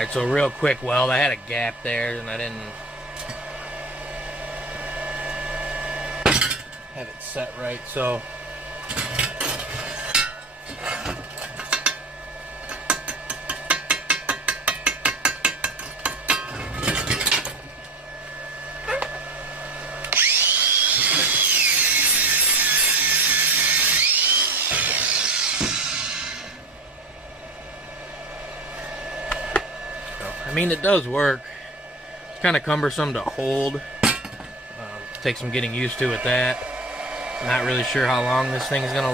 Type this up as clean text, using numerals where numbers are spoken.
Alright, so real quick weld. I had a gap there and I didn't have it set right, so I mean, it does work. It's kind of cumbersome to hold. Takes some getting used to with that. Not really sure how long this thing is going to